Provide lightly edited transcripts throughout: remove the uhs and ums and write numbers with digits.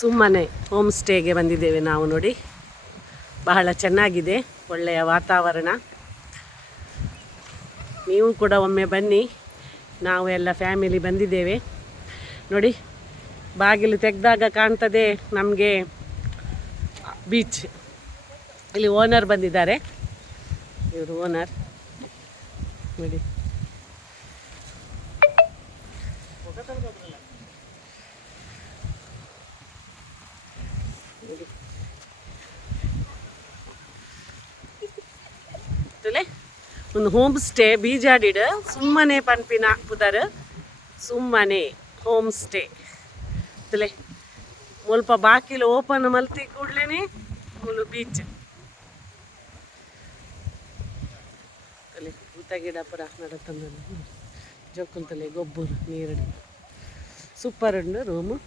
ಸುಮ್ಮನೆ ಹೋಮ್ ಸ್ಟೇಗೆ ಬಂದಿದ್ದೇವೆ ನಾವು ನೋಡಿ. ಬಹಳ ಚೆನ್ನಾಗಿದೆ, ಒಳ್ಳೆಯ ವಾತಾವರಣ. ನೀವು ಕೂಡ ಒಮ್ಮೆ ಬನ್ನಿ. ನಾವು ಎಲ್ಲ ಫ್ಯಾಮಿಲಿ ಬಂದಿದ್ದೇವೆ ನೋಡಿ. ಬಾಗಿಲು ತೆಗೆದಾಗ ಕಾಣ್ತದೆ ನಮಗೆ ಬೀಚ್. ಇಲ್ಲಿ ಓನರ್ ಬಂದಿದ್ದಾರೆ, ಇವರು ಓನರ್ ನೋಡಿ. ಒಂದು ಹೋಮ್ ಸ್ಟೇ ಬೀಜಾಡಿಡ್ ಸುಮ್ಮನೆ ಪನ್ಪಿನ ಪುದರ್ ಸುಮ್ಮನೆ ಹೋಮ್ ಸ್ಟೇ ತಲೆ ಮುಲ್ಪ ಬಾಕಿಲು ಓಪನ್ ಮಲ್ತಿ ಕೂಡ್ಲೇನೆ ಮುಲು ಬೀಚ್ ತಲೆ ಊತ ಗಿಡ ಪುರ ನಡತಂದ ಜೋಕುಂತಲೆ ಗೊಬ್ಬರು ನೀರಡಿ ಸೂಪರ್ ಉಂಡು ರೂಮು,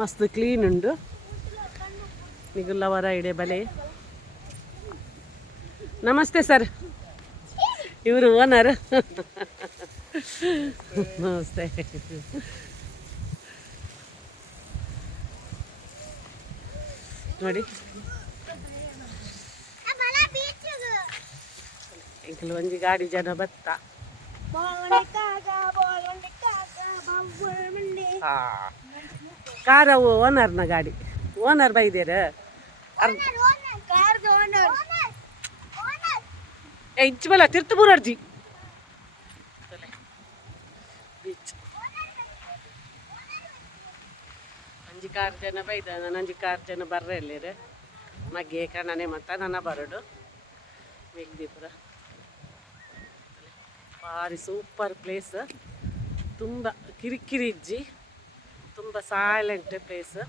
ಮಸ್ತ್ ಕ್ಲೀನ್ ಉಂಡು. ನಿಗುಲ್ಲವರ ಇಡೆ ಬಲೆ. ನಮಸ್ತೆ ಸರ್, ಇವರು ಓನರ್. ನಮಸ್ತೆ. ನೋಡಿ ಇಂಕಲ್ ಒಂಜಿ ಗಾಡಿ ಜನ ಬತ್ತ. ಕಾರ ಓನರ್ನ ಗಾಡಿ, ಓನರ್ ಬೈದೇರ ಇಂಚು ಬಲ ತಿರ್ತು ಬೂರರ್ಜಿ ಬೀಚ್. ಅಂಜಿ ಕಾರ್ ಜನ ಬೈದ, ನಂಜಿ ಕಾರ್ ಜನ ಬರ್ರ ಇಲ್ಲೇರೆ ಮಗೆ ಕಣ್ಣನೆ ಮತ್ತ ನನ್ನ ಬರಡು ಮೇಘದೀಪುರ. ಭಾರಿ ಸೂಪರ್ ಪ್ಲೇಸ್, ತುಂಬ ಕಿರಿಕಿರಿ ಇಜ್ಜಿ, ತುಂಬ ಸೈಲೆಂಟ್ ಪ್ಲೇಸ್.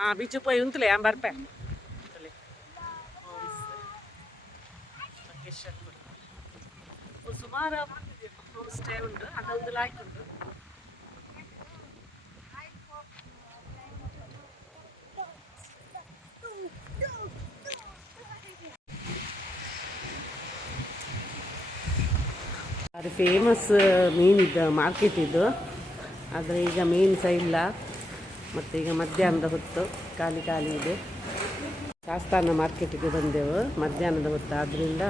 ಹಾಂ ಬೀಚ್ ಪೋಯಿ ಉಂತಲೇ ಬರ್ಪೆ ಸುಮಾರು ಹೋಮ್ ಸ್ಟೇ ಉಂಟು, ಅದೊಂದು ಲಾಯ್ಕ್ ಉಂಟು. ಅದು ಫೇಮಸ್ ಮೀನಿದ್ದು ಮಾರ್ಕೆಟ್ ಇದು, ಆದರೆ ಈಗ ಮೀನು ಸಹ ಇಲ್ಲ. ಮತ್ತು ಈಗ ಮಧ್ಯಾಹ್ನದ ಹೊತ್ತು ಖಾಲಿ ಖಾಲಿ ಇದೆ. ಶಾಸ್ತಾನ ಮಾರ್ಕೆಟಿಗೆ ಬಂದೆವು ಮಧ್ಯಾಹ್ನದ ಹೊತ್ತು, ಆದ್ದರಿಂದ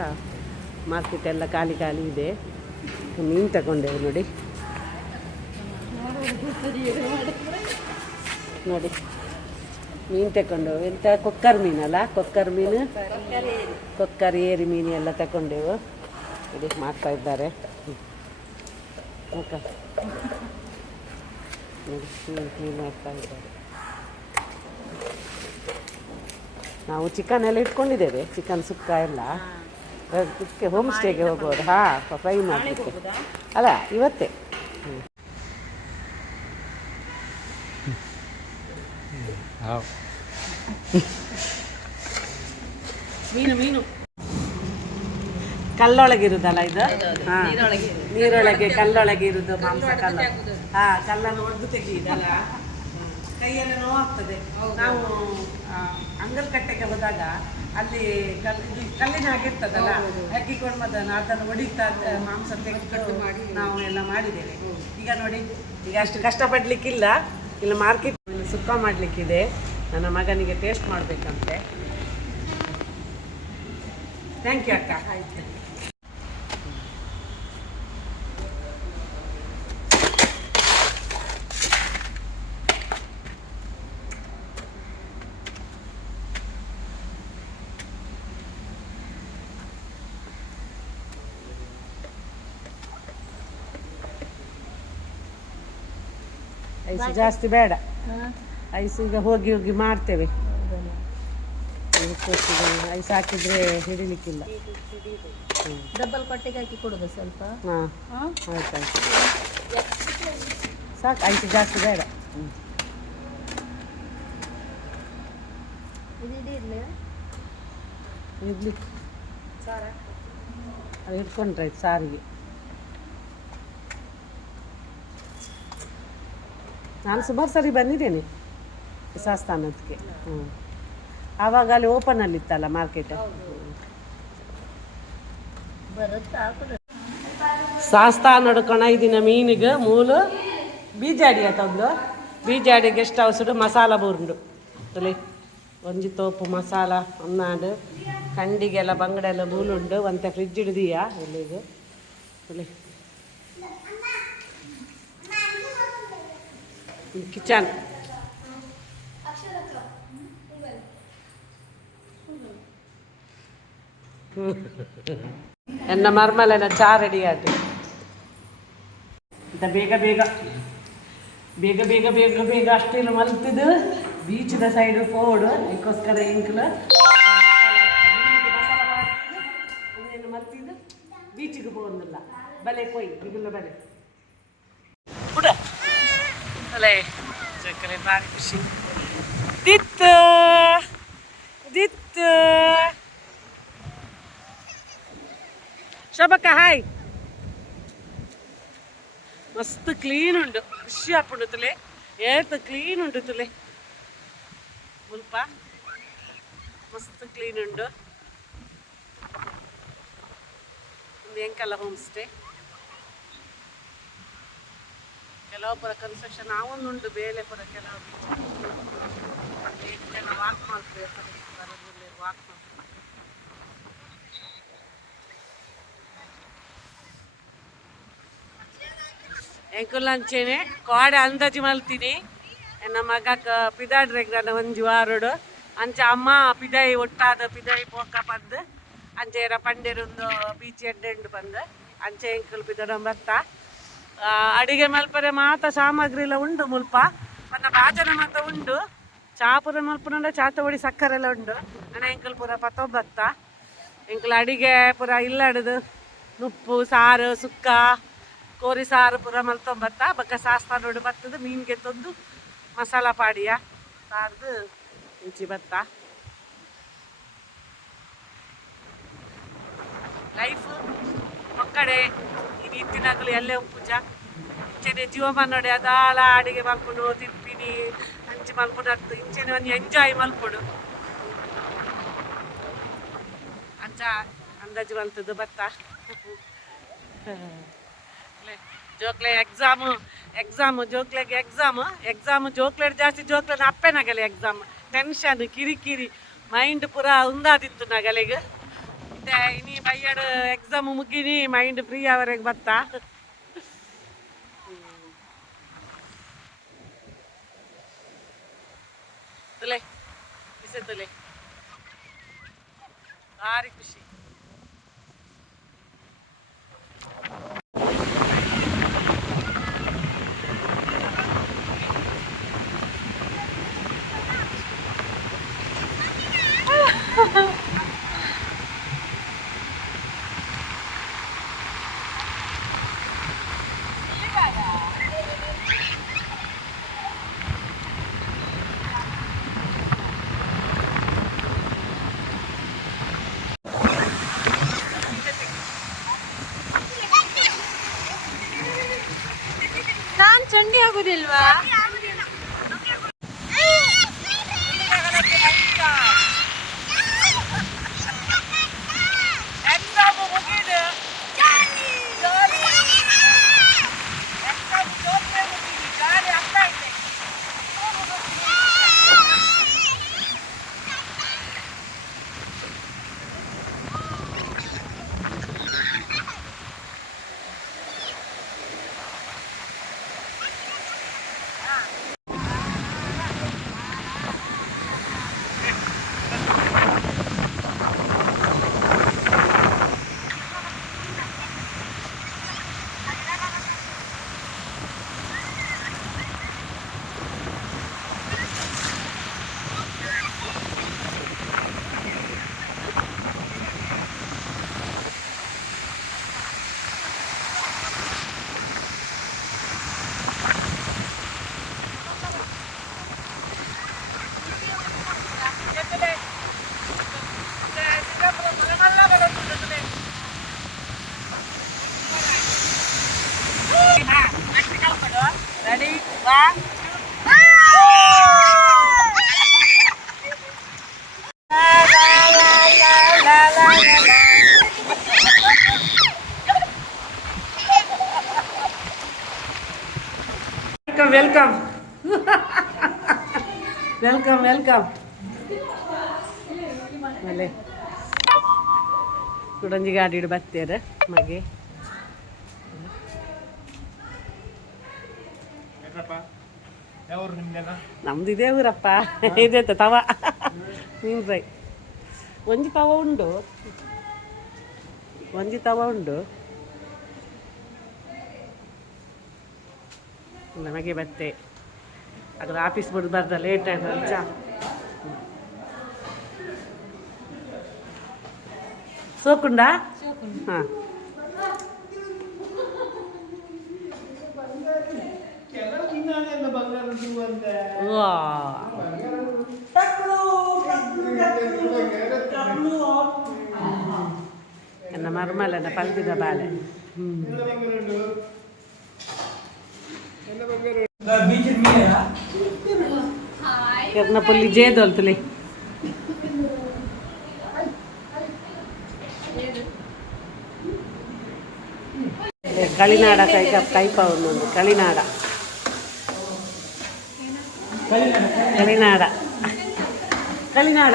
ಮಾರ್ಕೆಟ್ ಎಲ್ಲ ಖಾಲಿ ಖಾಲಿ ಇದೆ. ಮೀನು ತಗೊಂಡೆವು ನೋಡಿ. ನೋಡಿ ಮೀನು ತಗೊಂಡೆವು. ಎಂತ ಕೊಕ್ಕರ್ ಮೀನಲ್ಲ, ಕೊಕ್ಕರ್ ಮೀನು, ಕೊಕ್ಕರ್ ಏರಿ ಮೀನು ಎಲ್ಲ ತಗೊಂಡೆವು. ನೋಡಿ ಮಾಡ್ತಾ ಇದ್ದಾರೆ. ನೋಡಿ ಕ್ಲೀನ್ ಮಾಡ್ತಾ ಇದ್ದಾರೆ. ನಾವು ಚಿಕನ್ ಎಲ್ಲ ಇಟ್ಕೊಂಡಿದ್ದೇವೆ, ಚಿಕನ್ ಸುಕ್ಕ ಎಲ್ಲ. ಇದಕ್ಕೆ ಹೋಮ್ ಸ್ಟೇಗೆ ಹೋಗೋದು. ಹಾಂ, ಫ್ರೈ ಮಾಡಲಿಕ್ಕೆ ಅಲ್ಲ ಇವತ್ತೇ. ಮೀನು ಮೀನು ಕಲ್ಲೊಳಗಿರುದಲ್ಲ ಇದು. ಹಾಂ, ನೀರೊಳಗೆ ಕಲ್ಲೊಳಗೆ ಇರುದು ಮಾಂಸ. ಕಲ್ಲ ಕಲ್ಲನ್ನು ಒಡೆದು ತೆಗೆಯುದಲ್ಲ, ಕೈಯೆಲ್ಲ ನೋವಾಗ್ತದೆ. ನಾವು ಅಂಗಲ್ಕಟ್ಟೆಗೆ ಹೋದಾಗ ಅಲ್ಲಿ ಕಲ್ಲಿನ ಹಾಗಿರ್ತದಲ್ಲ, ಹಾಕಿಕೊಂಡು ಅದನ್ನು ಹೊಡಿತಾ ಮಾಂಸ ತೆಗೆದುಕೊಂಡು ನಾವು ಎಲ್ಲ ಮಾಡಿದ್ದೇವೆ. ಈಗ ನೋಡಿ, ಈಗ ಅಷ್ಟು ಕಷ್ಟಪಡಲಿಕ್ಕಿಲ್ಲ. ಇಲ್ಲ ಮಾರ್ಕೆಟ್ ಸುಕ್ಕ ಮಾಡಲಿಕ್ಕಿದೆ. ನನ್ನ ಮಗನಿಗೆ ಟೇಸ್ಟ್ ಮಾಡಬೇಕಂತೆ. ಥ್ಯಾಂಕ್ ಯು ಅಕ್ಕ. ಆಯ್ತು. ಐಸು ಜಾಸ್ತಿ ಬೇಡ, ಐಸು ಈಗ ಹೋಗಿ ಹೋಗಿ ಮಾಡ್ತೇವೆ. ಐಸ್ ಹಾಕಿದ್ರೆ ಹಿಡಿಲಿಕ್ಕಿಲ್ಲ. ಡಬಲ್ ಪಟ್ಟೆಗೆ ಹಾಕಿ ಕೊಡೋದು ಸ್ವಲ್ಪ. ಹಾಂ ಆಯ್ತಾಯ್ತು, ಸಾಕು. ಐಸು ಜಾಸ್ತಿ ಬೇಡ. ಇಡ್ಲಿ ಅದು ಇಟ್ಕೊಂಡ್ರೆ ಆಯ್ತು ಸಾರಿಗೆ. ನಾನು ಸುಮಾರು ಸರಿ ಬಂದಿದ್ದೇನೆ ಶಾಸ್ತಾನದಕ್ಕೆ. ಆವಾಗ ಅಲ್ಲಿ ಓಪನಲ್ಲಿತ್ತಲ್ಲ ಮಾರ್ಕೆಟ್. ಶಾಸ್ತಾ ನಡ್ಕೊಣ ಇದೀನ ಮೀನಿಗೆ ಮೂಲು ಬೀಜಾಡಿ ಆತಂದು ಬೀಜಾಡಿ ಗೆಸ್ಟ್ ಹೌಸ್ ಮಸಾಲ ಬೋರ್ಂಡು ತಲೆ ಒಂಜಿ ತೋಪು ಮಸಾಲ ಒನ್ನಾಡು ಕಂಡಿಗೆಲ್ಲ ಬಂಗಡೆಲ್ಲ ಬೂಲುಂಡು ಒಂತೆ ಫ್ರಿಜ್ ಹಿಡ್ದೀಯಾ ಎಲ್ಲಿಗೆ ತಲೆ ಕಿಚನ್ ಎನ್ನ ಮರ್ಮಲೆನ ಚಾ ರೆಡಿ ಆಯ್ತು ಅಂತ ಬೇಗ ಬೇಗ ಬೇಗ ಬೇಗ ಬೇಗ ಬೇಗ ಅಷ್ಟೆಲ್ಲ ಮಲ್ತಿದ್ದು ಬೀಚ್ದ ಸೈಡ್ ಪೋಡು ಅದಕ್ಕೋಸ್ಕರ ಇಂಕ್ಲು ಮಲ್ತಿದ್ದು ಬೀಚಿಗೆ ಹೋಗೋದಿಲ್ಲ ಬಲೆ ಕೊಯ್ ಈಗಲ್ಲ ಬಲೆ ಬಿಡ ಅಲೇ ಜಕ್ಕಲೆ ಭಾರಿ ಖುಷಿ ದಿತ್ತು ದಿತ್ತು ಶಬಕ್ಕ ಹಾಯ್ ಮಸ್ತ್ ಕ್ಲೀನ್ ಉಂಡು ಖುಷಿ ಹಾಪುಂಡು ತುಲೆ ಏತ್ ಕ್ಲೀನ್ ಉಂಡು ತುಲೆ ಮುಲ್ಪ ಮಸ್ತ್ ಕ್ಲೀನ್ ಉಂಡು ಒಂದು ಎಂಕಲ್ಲ ಹೋಮ್ ಸ್ಟೇ ಕೆಲವು ಪುರ ಕನ್ಸ್ಟ್ರಕ್ಷನ್ ಆವೊಂದುಂಡು ಬೇಲೆ ಪುರ ಕೆಲವು ಜನ ವಾಕ್ ಮಾಡ್ತಾರೆ ವಾಕ್ ಮಾಡ್ತಾರೆ ಎಂಕುಲಂಚೇನೆ ಕೋಡೆ ಅಂದಾಜು ಮಲ್ತೀನಿ ನನ್ನ ಮಗಕ್ಕೆ ಪಿದಾಡ್ರೆಗ್ ನನ್ನ ಒಂಜಿ ವಾರಡು ಅಂಚೆ ಅಮ್ಮ ಪಿದಾಯಿ ಒಟ್ಟಾದ ಪಿದಾಯಿ ಪೋಕ ಪಂದು ಅಂಚೆರ ಪಂಡೆರೊಂದು ಬೀಚ್ ಎಡ್ಡೆಂಡು ಬಂದು ಅಂಚೆ ಎಂಕಲ್ ಪಿದಾಡ ಬತ್ತ ಅಡಿಗೆ ಮಲ್ಪರೆ ಮಾತ ಸಾಮಗ್ರಿ ಎಲ್ಲ ಉಂಡು ಮುಲ್ಪ ನನ್ನ ಬಾಜನ ಮಾತ ಉಂಡು ಚಾ ಪುರ ಮಲ್ಪುನಂಡ ಚಾತ ಒಡಿ ಸಕ್ಕರೆ ಎಲ್ಲ ಉಂಡು ನನ್ನ ಎಂಕಲ್ ಪುರ ಪತ್ತೊಬ್ಬತ್ತ ಎಂಕಲ್ ಅಡಿಗೆ ಪುರ ಇಲ್ಲಡದು ನುಪ್ಪು ಸಾರು ಸುಕ್ಕ ಕೋರಿ ಸಾರು ಪುರ ಮಲ್ತೊಂಬತ್ತ ಬಕ್ಕ ಸಾಸ್ತಾ ನೋಡಿ ಬರ್ತದ ಮೀನಿಗೆ ತಂದು ಮಸಾಲ ಪಾಡಿಯ ಸಾರ್ದು ಇಂಚಿ ಬತ್ತ ಲೈಫ್ ಮಕ್ಕಡೆ ಈ ರೀತಿನಾಗಲಿ ಎಲ್ಲೇ ಪೂಜ ಇಂಚೆನೆ ಜೀವಮಾನ ನೋಡಿ ಅದಾಳ ಅಡಿಗೆ ಮಲ್ಪುಡು ತಿಪ್ಪಿನಿ ಅಂಚಿ ಮಲ್ಪುಡು ಅತ್ತು ಇಂಚೆನೆ ಒಂದು ಎಂಜಾಯ್ ಮಲ್ಪುಡು ಅಂಚ ಅಂದಾಜು ಮಲ್ತದ್ದು ಬತ್ತ ಜೋಕ್ಲೆ ಎಕ್ಸಾಮು ಜೋಕ್ಲೆಗೆ ಎಕ್ಸಾಮು ಜೋಕ್ಲೆಡ್ ಜಾಸ್ತಿ ಜೋಕ್ಲೆನ ಅಪ್ಪೆನಾಗಲೆ ಎಕ್ಸಾಮ್ ಟೆನ್ಷನ್ ಕಿರಿಕಿರಿ ಮೈಂಡ್ ಪೂರ ಉಂದಾದಿತ್ತು ನಗಲಿಗೆ ಮತ್ತೆ ಇನಿ ಬೈಯಡ್ ಎಕ್ಸಾಮ್ ಮುಗಿನಿ ಮೈಂಡ್ ಫ್ರೀ ಅವರೆಗೆ ಬತ್ತಾ ತುಲೆ ಬಿಸಿ ತುಲೆ ಭಾರಿ ಖುಷಿ ನಾನ್ ಚಂಡಿ ಆಗುದಿಲ್ವಾ Ready? 1, 2. Welcome welcome welcome welcome ಆಮೇಲೆ ಕುಡಂಜಿ ಗಾಡಿ ಬರ್ತೀರ ಮಗೆ ನಮ್ದು ಇದೇ ಊರಪ್ಪ ಇದೈತೆ ತವ ಮೀನು ಫ್ರೈ ಒಂಜಿ ತವ ಉಂಡು ನಮಗೆ ಬತ್ತೆ ಅದ್ರ ಆಫೀಸ್ ಬಿಡು ಬರ್ದ ಲೇಟ್ ಆಯ್ತು ಚಾ ಸೋಕುಂಡ ಹಾಂ ಎನ್ನ ಮರ್ಮಲನ ಪಲ್ದಿದ ಬಾಳೆ ಪುಲ್ಲಿ ಜೇದೊಲ್ತಲಿ ಕಳಿನಾಡ ಕೈಪ ಒಂದೊಂದು ಕಳಿನಾಡ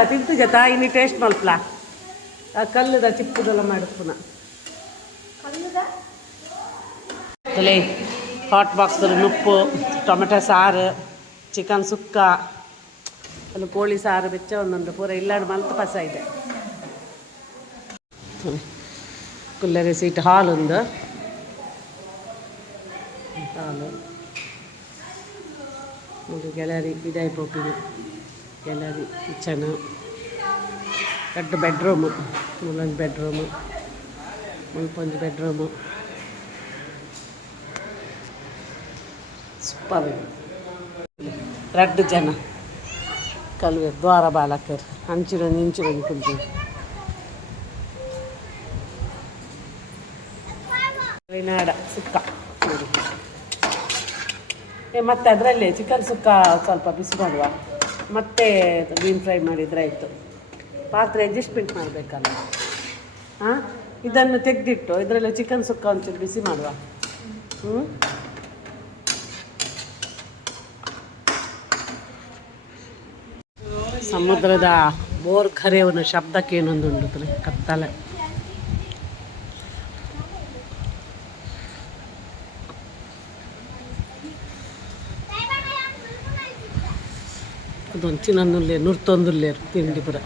ತಿಂತು ಜತ ಇನ್ನು ಟೇಸ್ಟ್ ಮಲ್ಪಲ ಕಲ್ಲುದ ಚಿಪ್ಪುದೆಲ್ಲ ಮಾಡಿಸ್ಪುನ ತಲೆ ಹಾಟ್ ಬಾಕ್ಸ್ ನುಪ್ಪು ಟೊಮೆಟೊ ಸಾರು ಚಿಕನ್ ಸುಕ್ಕ ಅಲ್ಲಿ ಕೋಳಿ ಸಾರು ಬೆಚ್ಚ ಒಂದೊಂದು ಪೂರ ಇಲ್ಲಾಡು ಮಲ್ತು ಪಸ ಇದೆ ಕುಲ್ಲರೆ ಸೀಟ್ ಹಾಲ್ ಒಂದು ಹಾಲು ಒಂದು ಗ್ಯಾಲರಿ ಬಿದಾಯಿ ಪೋಪಿನ ಗ್ಯಾಲರಿ ಕಿಚನು ದೊಡ್ಡ ಬೆಡ್ರೂಮು ಮುಲ್ಲೊಂದು ಬೆಡ್ರೂಮು ಮುಲ್ಪೊಂದು ಬೆಡ್ರೂಮು ಸೂಪರ್ ರಡ್ಡು ಜನ ಕಲ್ವೆ ದ್ವಾರ ಬಾಲಕರು ಹಂಚಿರೊಂದು ಇಂಚಿರೊಂದು ಕುಂತು ನಾಡ ಸುಕ್ಕ ನೋಡಿ ಮತ್ತೆ ಅದರಲ್ಲೇ ಚಿಕನ್ ಸುಕ್ಕ ಸ್ವಲ್ಪ ಬಿಸಿ ಮಾಡುವ ಮತ್ತೆ ಮೀನು ಫ್ರೈ ಮಾಡಿದರೆ ಆಯಿತು ಪಾತ್ರೆ ಅಡ್ಜಸ್ಟ್ಮೆಂಟ್ ಮಾಡಬೇಕಲ್ಲ ಹಾಂ ಇದನ್ನು ತೆಗೆದಿಟ್ಟು ಇದರಲ್ಲಿ ಚಿಕನ್ ಸುಕ್ಕ ಒಂಚೂರು ಬಿಸಿ ಮಾಡುವ ಸಮುದ್ರದ ಬೋರ್ ಕರೆಯವನ ಶಬ್ದಕ್ಕೆ ಏನೊಂದುಂಟು ಕತ್ತಲೆ ಅದೊಂದು ಚಿನ್ನೊಂದುಲ್ಲೆ ನುರ್ತೊಂದುಲ್ಲೆ ತಿಂಡಿ ಪುರ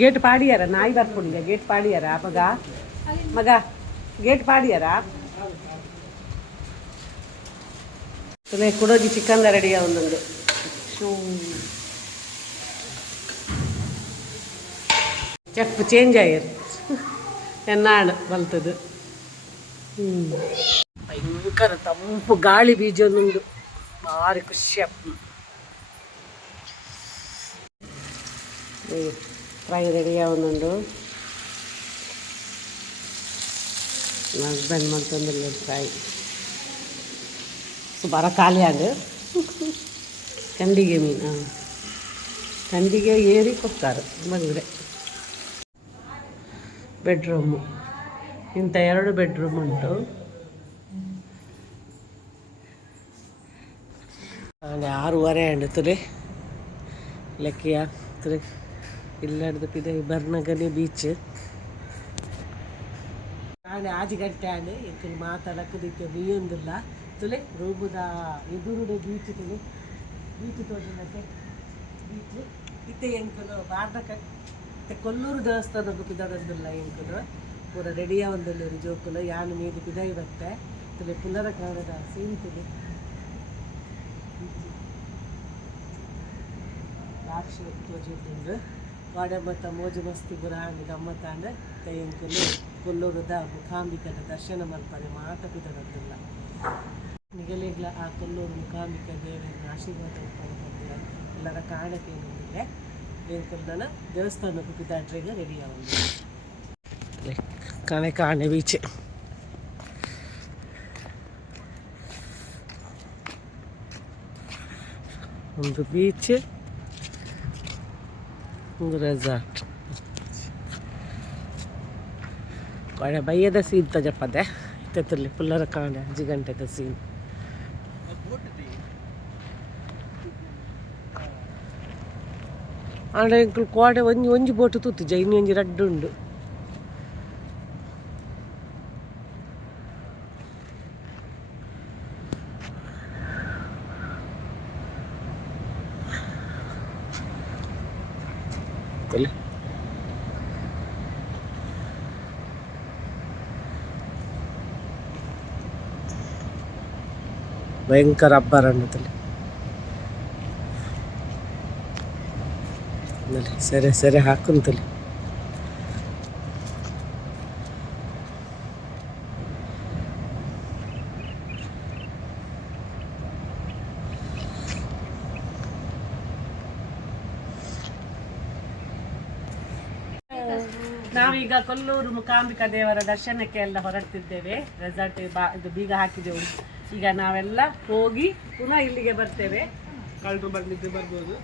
ಗೇಟ್ ಪಾಡಿಯಾರ ನಾಯಿ ಬರ್ಕೊಂಡಿಲ್ಲ ಗೇಟ್ ಪಾಡಿಯಾರ ಮಗ ಗೇಟ್ ಪಾಡಿಯಾರ ಕುಡೋಜಿ ಚಿಕನ್ ರೆಡಿಯ ಒಂದೊಂದು ಚೆಫ್ ಚೇಂಜ್ ಆಯ್ಯರ್ ಎನ್ನಾಳು ಬಲ್ತದು ಭಯಂಕರ ತಂಪು ಗಾಳಿ ಬೀಜ ಒಂದೊಂದು ಭಾರಿ ಖುಷಿ ಫ್ರೈ ರೆಡಿಯ ಒಂದೊಂದು ಹಸ್ಬೆಂಡ್ ಮಾಡ್ತಂದಿಲ್ಲ ಫ್ರೈ ಸುಮಾರ ಖಾಲಿ ಆಗ ಕಂಡಿಗೆ ಮೀನು ಕಂಡಿಗೆ ಏರಿ ಕೊಡ್ತಾರೆ ಬಂದರೆ ಬೆಡ್ರೂಮು ಇಂಥ 2 ಬೆಡ್ರೂಮ್ ಉಂಟು ಹಾಗೆ 6:30 ಅಂಡುತ್ತಲೆ ಲೆಕ್ಕಿಯ ಇಲ್ಲಡ್ದು ಪಿದೆ ಬರ್ನಗನೆ ಬೀಚ್ ಹಾಗೆ ಆಜಿ ಗಂಟೆ ಆಗ ಎಂಕಲು ಮಾತಾಡಕ್ಕೆ ಬೀಯೊಂದಿಲ್ಲ ತುಲೆ ರೂಬುದ ಎದುರುಡೆ ಬೀಚ್ ತುಲೆ ಬೀಚ್ ತೋಜನಕ್ಕೆ ಬೀಚ್ ಇತ್ತೆ ಎಂಕಲು ಬಾರ್ದಕ ಕೊಲ್ಲೂರು ದೇವಸ್ಥಾನಕ್ಕೆ ಪಿದದಂದಿಲ್ಲ ಎಂಕಲು ಪೂರ ರೆಡಿಯ ಒಂದಲ್ಲಿ ಜೋಕುಲು ಯಾನು ಮೀದು ಪಿದಾಯಿ ಬತ್ತೆ ತುಲೆ ಪುನರ ಕಾಣದ ಸೀನ್ ತುಲೆ ಲಾಕ್ಷಿ ತೋಜಿದ್ದು ಗಾಡೆ ಮತ್ತು ಮೋಜು ಮಸ್ತಿ ಪುರ ಹಂಗೆ ಗಮ್ಮತ್ತಾಂಡ ಎಂಕಲು ಕೊಲ್ಲೂರದ ಮುಖಾಂಬಿಕದ ದರ್ಶನ ಮಲ್ಪನೆ ಮಾತ ಪಿದದಂದಿಲ್ಲ ನಿಗಲಿಗ್ಲ ಆ ಕೊಲ್ಲೂರು ಮುಖಾಂಬಿಕ ದೇವರ ಆಶೀರ್ವಾದ ಬಂದಿಲ್ಲ ಎಲ್ಲರ ಕಾರಣಕ್ಕೆ ಏನಿಲ್ಲ ಏನ್ಕಲ್ದನ ದೇವಸ್ಥಾನಕ್ಕೆ ಪಿದಾಟ್ರಿಗೆ ರೆಡಿ ಆಗೋದು ಕಾಣೆ ಬೀಚ್ ಒಂದು ಬೀಚ್ ಒಂದು ರೆಸಾರ್ಟ್ ಬಯ್ಯದ ಸೀನ್ ತಜಪ್ಪದೆ ಇತ್ತಲ್ಲಿ ಪುಲ್ಲರ ಕಾಂಡ ಜಿಗಂಟೆದ ಸೀನ್ ಆಂಡ ಇಂಕಲ್ ಕೋಡೆ ಒಂಜಿ ಬೋಟ್ ತೂತು ಜೈನಿ ಒಂಜಿ ರಡ್ಡು ಉಂಡು ಭಯಂಕರ ಅಬ್ಬರ ಅನ್ನೋದಲ್ಲಿ ಸೆರೆ ಸೆರೆ ಹಾಕುಂತಲಿ ನಾವೀಗ ಕೊಲ್ಲೂರು ಮೂಕಾಂಬಿಕಾ ದೇವರ ದರ್ಶನಕ್ಕೆ ಎಲ್ಲ ಹೊರಡ್ತಿದ್ದೇವೆ. ರೆಸಾರ್ಟ್ ಇದು ಬೀಗ ಹಾಕಿದೆವು. ಈಗ ನಾವೆಲ್ಲ ಹೋಗಿ ಪುನಃ ಇಲ್ಲಿಗೆ ಬರ್ತೇವೆ. ಕಳ್ಳರು ಬಂದಿದ್ದು ಬರ್ಬೋದು.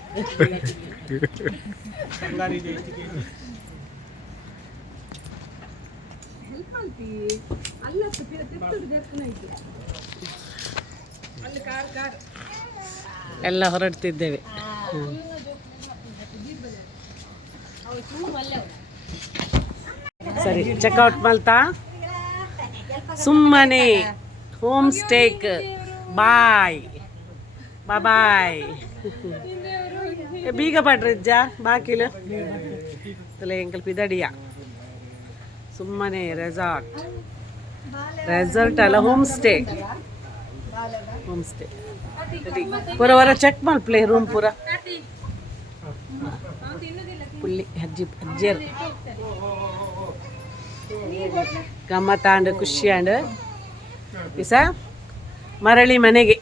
ಎಲ್ಲ ಹೊರಡ್ತಿದ್ದೇವೆ. ಸರಿ, ಚೆಕ್ಔಟ್ ಮಲ್ತಾ ಸುಮ್ಮನೆ ಹೋಮ್ ಸ್ಟೇಕ್ ಬಾಯ್ ಬಾಯ್ ಬೀಗ ಪಡ್ರಿಜ್ಜ ಬಾಕಿಲು ತಲೆ ಎಂಕಲ್ ಪಿದಡಿಯ ಸುಮ್ಮನೆ ರೆಸಾರ್ಟ್ ಅಲ್ಲ ಹೋಮ್ ಸ್ಟೇ ಪೂರ ವರ ಚೆಕ್ ಮಲ್ಪ್ಲೆ ರೂಮ್ ಪೂರ ಪುಳ್ಳಿ ಅಜ್ಜಿಯರು ಗಮ್ಮತ್ತಾಂಡ್ ಖುಷಿ ಆಂಡ್ ಇಸ ಮರಳಿ ಮನೆಗೆ.